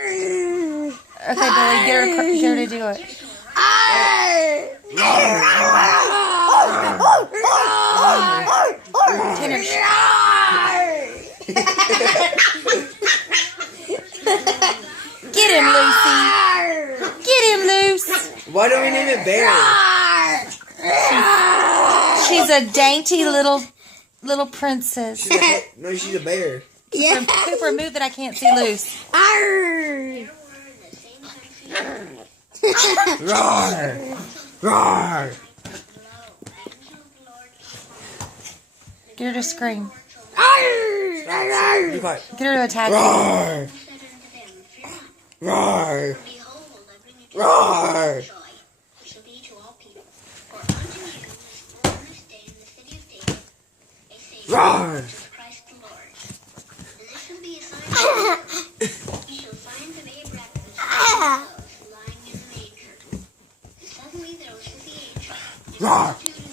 Okay, Billy, get her to do it. Tanner. Get him, Lucy. Get him loose. Why don't we name it Bear? She's a dainty little princess. She's a bear. Yeah. Cooper, move that I can't see loose. Roar! Roar! Get her to scream. Be quiet. Get her to attack. Roar! Roar! Roar! Roar! Roar!